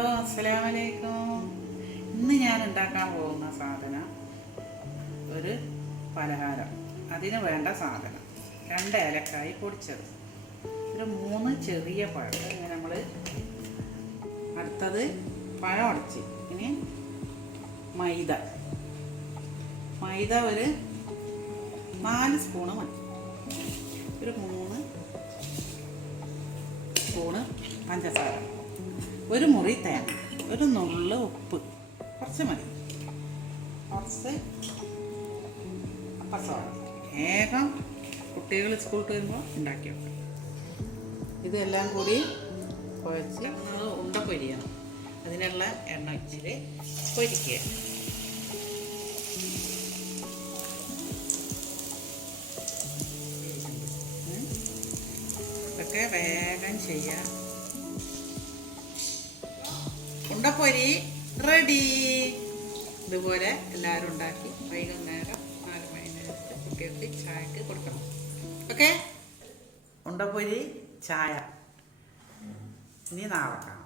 അസ്സലാമലൈക്കും. ഇന്ന് ഞാൻ ഉണ്ടാക്കാൻ പോകുന്ന സാധനം ഒരു പലഹാരം. അതിന് വേണ്ട സാധനം 2 ഏലക്കായ് പൊടിച്ചത്, ഒരു 3 ചെറിയ പഴം. ഇങ്ങനെ നമ്മൾ അടുത്തത് പഴം ഉടച്ച്, ഇനി മൈദ ഒരു 4 സ്പൂണ് മതി, ഒരു 3 സ്പൂണ് പഞ്ചസാര, ഒരു മുറി തേങ്ങ, ഒരു നുള്ള് ഉപ്പ്, കുറച്ച് മതി, കുറച്ച് അപ്പസോഡ. വേഗം കുട്ടികൾ സ്കൂളിൽ വരുമ്പോൾ ഉണ്ടാക്കി വെക്കും. ഇതെല്ലാം കൂടി കുഴച്ച് ഉണ്ട പൊരിയണം. അതിനുള്ള എണ്ണ വെച്ചിട്ട് പൊരിക്കുക. ഇതൊക്കെ വേഗം ചെയ്യാം. ഉണ്ടപ്പൊരി റെഡി. ഇതുപോലെ എല്ലാവരും ഉണ്ടാക്കി വൈകുന്നേരം 4 മണി നേരത്തെ കുട്ടികൾക്ക് ചായക്ക് കൊടുക്കണം. ഓക്കെ, ഉണ്ടപ്പൊരി ചായ ഇനി നാളെ കാണാം.